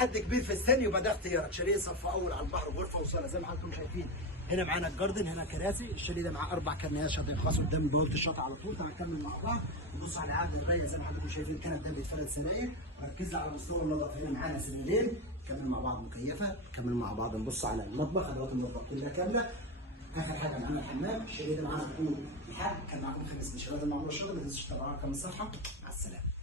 حد كبير في السن يبقى ده اختيارك. شاليه صف اول على البحر، غرفه وصاله زي ما حضراتكم شايفين. هنا معانا الجاردن، هنا كراسي. الشاليه ده معاه 4 كنايات شاطئ خاص قدام بوابه الشاطئ على طول. هنكمل مع بعض نبص على القعده الرايقه زي ما حضراتكم شايفين. الكنب ده بيتفرد سراير، ركز على مستوى النظافه. هنا معانا سريرين، نكمل مع بعض مكيفه. نكمل مع بعض نبص على المطبخ، ادوات المطبخ كلها كامله. اخر حاجه معانا الحمام. الشاليه ده معانا بطول الحاج. كان معاكم خميس من شباب المعموره الشاطئ. ما تنسوش تتابعونا كمان الصفحه. مع السلامه.